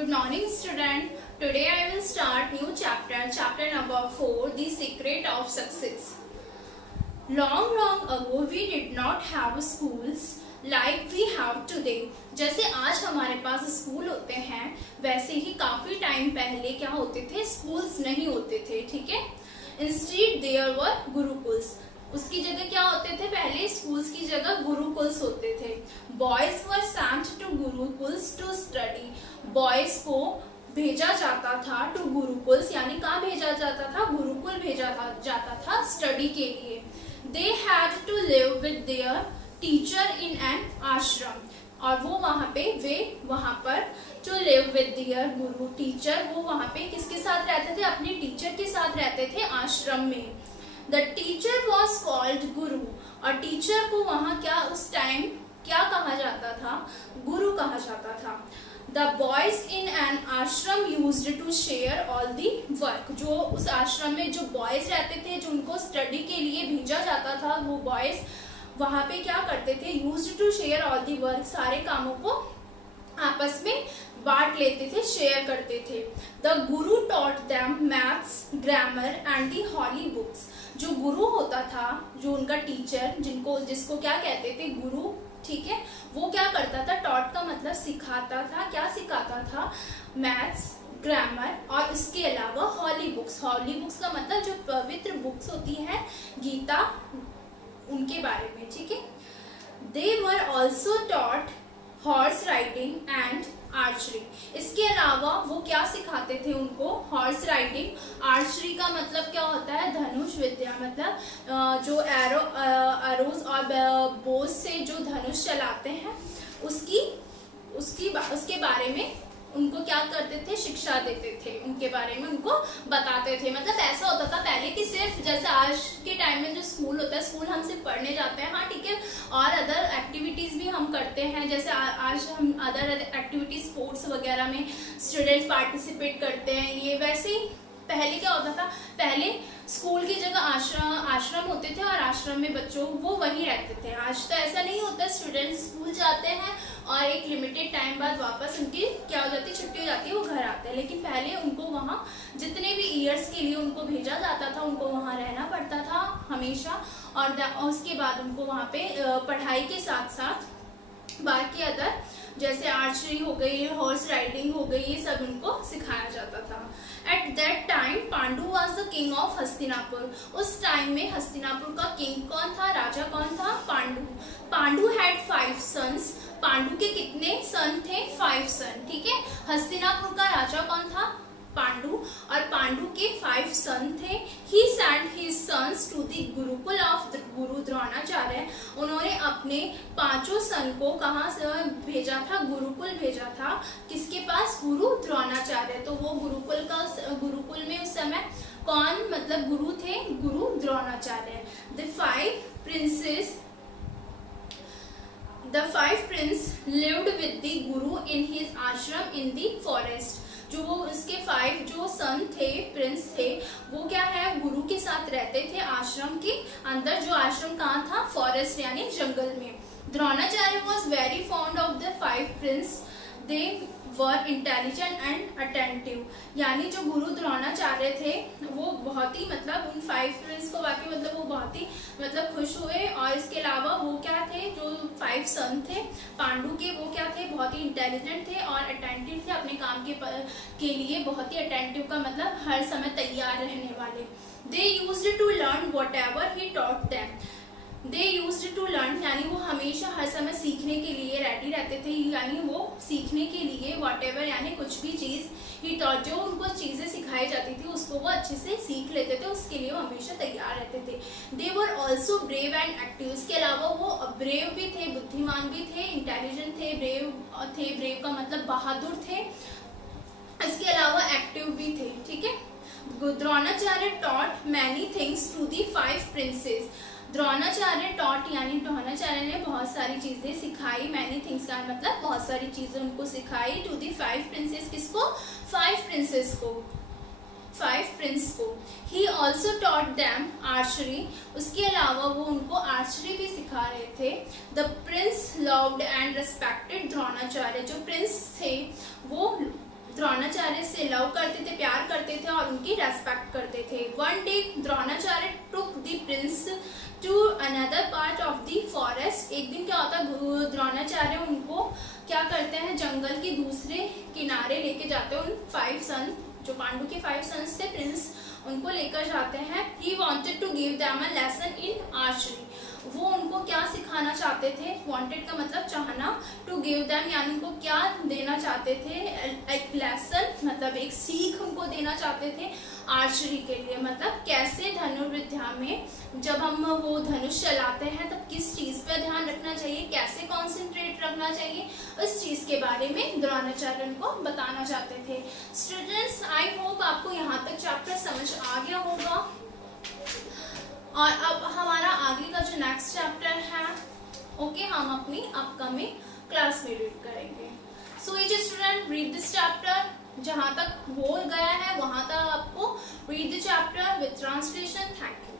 Good morning, student. Today I will start new chapter number 4, The Secret of Success. Long ago we did not have schools like we have today. जैसे आज हमारे पास school होते हैं, वैसे ही काफी time पहले क्या होते थे, स्कूल्स नहीं होते थे, ठीक है. Instead there were gurukuls. उसकी जगह क्या होते थे, पहले स्कूल्स की जगह गुरुकुल्स होते थे. Boys were sent to gurukuls to study. Boys को भेजा जाता था टू गुरुकुल्स, यानी कहाँ भेजा जाता था, गुरुकुल भेजा जाता था स्टडी के लिए. They had to live with their teacher in an ashram. और वो वहां पर to live with their guru teacher, वो वहां पे किसके साथ रहते थे, अपने टीचर के साथ रहते थे आश्रम में. द टीचर वॉज कॉल्ड गुरु. और टीचर को वहां क्या उस टाइम क्या कहा जाता था, गुरु कहा जाता था. The boys in an ashram used to share all the work. जो उस आश्रम में जो बॉयज रहते थे, जो उनको स्टडी के लिए भेजा जाता था, वो बॉयज वहां पे क्या करते थे, used to share all the work, सारे कामों को आपस में बांट लेते थे, शेयर करते थे. The guru taught them maths, grammar and the holy books. जो गुरु होता था, जो उनका टीचर, जिसको क्या कहते थे, गुरु, ठीक है, वो क्या करता था, टॉट का मतलब सिखाता था. क्या सिखाता था, मैथ्स, ग्रामर और इसके अलावा हॉली बुक्स. हॉली बुक्स का मतलब जो पवित्र बुक्स होती है, गीता, उनके बारे में, ठीक है. They were also taught horse riding and archery. इसके अलावा वो क्या सिखाते थे उनको, हॉर्स राइडिंग. आर्चरी का मतलब क्या होता है, धनुष विद्या, मतलब जो एरोज और बोज से जो धनुष चलाते हैं, उसके बारे में उनको क्या करते थे, शिक्षा देते थे, उनके बारे में उनको बताते थे. मतलब ऐसा होता था पहले कि सिर्फ जैसे आज के टाइम में जो स्कूल होता है, स्कूल हम सिर्फ पढ़ने जाते हैं, हाँ ठीक है, और अदर एक्टिविटीज भी हम करते हैं. जैसे आज हम अदर एक्टिविटीज, स्पोर्ट्स वगैरह में स्टूडेंट्स पार्टिसिपेट करते हैं. ये वैसे ही पहले क्या होता था, पहले स्कूल की जगह आश्रम होते थे और आश्रम में बच्चों वो वहीं रहते थे. आज तो ऐसा नहीं होता, स्टूडेंट्स स्कूल जाते हैं और एक लिमिटेड टाइम बाद वापस उनकी क्या हो जाती है, छुट्टी हो जाती है, वो घर आते हैं. लेकिन पहले उनको वहाँ जितने भी ईयर्स के लिए उनको भेजा जाता था, उनको वहाँ रहना पड़ता था हमेशा. और उसके बाद उनको वहाँ पे पढ़ाई के साथ साथ बाकी अदर जैसे आर्चरी हो गई, हॉर्स राइडिंग हो गई, ये सब उनको सिखाया जाता था. At that time Pandu was the king of Hastinapur. उस टाइम में हस्तिनापुर का किंग कौन था, राजा कौन था, पांडु. Pandu had 5 sons. पांडु के कितने सन थे, 5 सन, ठीक है. हस्तिनापुर का राजा कौन था, पांडु, और पांडु के 5 सन थे. He sent his sons to the gurukul of guru Dronacharya. उन्होंने अपने 5 सन को कहाँ से भेजा था, गुरुकुल भेजा था. किसके पास, गुरु द्रोणाचार्य. तो वो गुरुकुल में उस समय कौन मतलब गुरु थे, गुरु Dronacharya. The five prince lived with the guru in his ashram in the forest. जो वो इसके 5 जो सन थे, प्रिंस थे, वो क्या है, गुरु के साथ रहते थे आश्रम के अंदर. जो आश्रम कहाँ था, फॉरेस्ट यानी जंगल में. Dronacharya was very fond of the 5 Prince. They were intelligent and attentive. यानी जो गुरु द्रोणाचार्य थे, वो बहुत ही मतलब उन 5 प्रिंस को बाकी मतलब वो बहुत ही मतलब खुश हुए. और इसके अलावा वो क्या थे, जो 5 सन थे पांडु के, वो क्या थे, बहुत ही इंटेलिजेंट थे और अटेंटिव थे. अपने काम के लिए बहुत ही अटेंटिव का मतलब हर समय तैयार रहने वाले. They used to learn whatever he taught them. They used to learn यानी वो हमेशा हर समय सीखने के लिए रेडी रहते थे, यानी वो सीखने के लिए व्हाटएवर यानी कुछ भी चीज ही टॉट, जो उनको चीजें सिखाई जाती थी उसको वो अच्छे से सीख लेते थे, उसके लिए वो हमेशा तैयार रहते थे. They were also brave and active. इसके अलावा वो ब्रेव भी थे, बुद्धिमान भी थे, इंटेलिजेंट थे. ब्रेव का मतलब बहादुर थे. इसके अलावा एक्टिव भी थे, ठीक है. Dronacharya taught many things to the 5 princes. Dronacharya taught यानी द्रोणाचार्य ने बहुत सारी चीजें सिखाई. मैनी थिंग्स का मतलब बहुत सारी चीजें उनको सिखाई. टू दी 5 प्रिंसेस, किसको, 5 प्रिंसेस को, 5 प्रिंस को. He also taught them archery. उसके अलावा वो उनको आर्चरी भी सिखा रहे थे. The Prince loved and respected Dronacharya. जो प्रिंस थे वो द्रोणाचार्य से लव करते थे, प्यार करते थे और उनकी रेस्पेक्ट करते थे। One day Dronacharya took the prince to another part of the forest. एक दिन क्या होता, द्रोणाचार्य उनको क्या करते हैं, जंगल के दूसरे किनारे लेके जाते हैं। उन 5 सन, जो पांडु के 5 सन्स थे प्रिंस, उनको लेकर जाते हैं। He wanted to give them a lesson in archery. वो उनको क्या सिखाना चाहते थे, वांटेड का मतलब चाहना, टू गिव देम यानी उनको क्या देना चाहते थे, एक लेसन मतलब एक सीख उनको देना चाहते थे आर्चरी के लिए। मतलब कैसे धनुर्विद्या में जब हम वो धनुष चलाते हैं तब किस चीज पे ध्यान रखना चाहिए, कैसे कॉन्सेंट्रेट रखना चाहिए, उस चीज के बारे में द्रोणाचार्य उनको बताना चाहते थे। स्टूडेंट्स, आई होप आपको यहाँ तक चैप्टर समझ आ गया होगा। और अब हमारा आगे का जो नेक्स्ट चैप्टर है, ओके, हम अपनी अपकमिंग क्लास में रीड करेंगे। सो etch student read this chapter, जहां तक हो गया है वहां तक आपको read the chapter with translation. Thank you.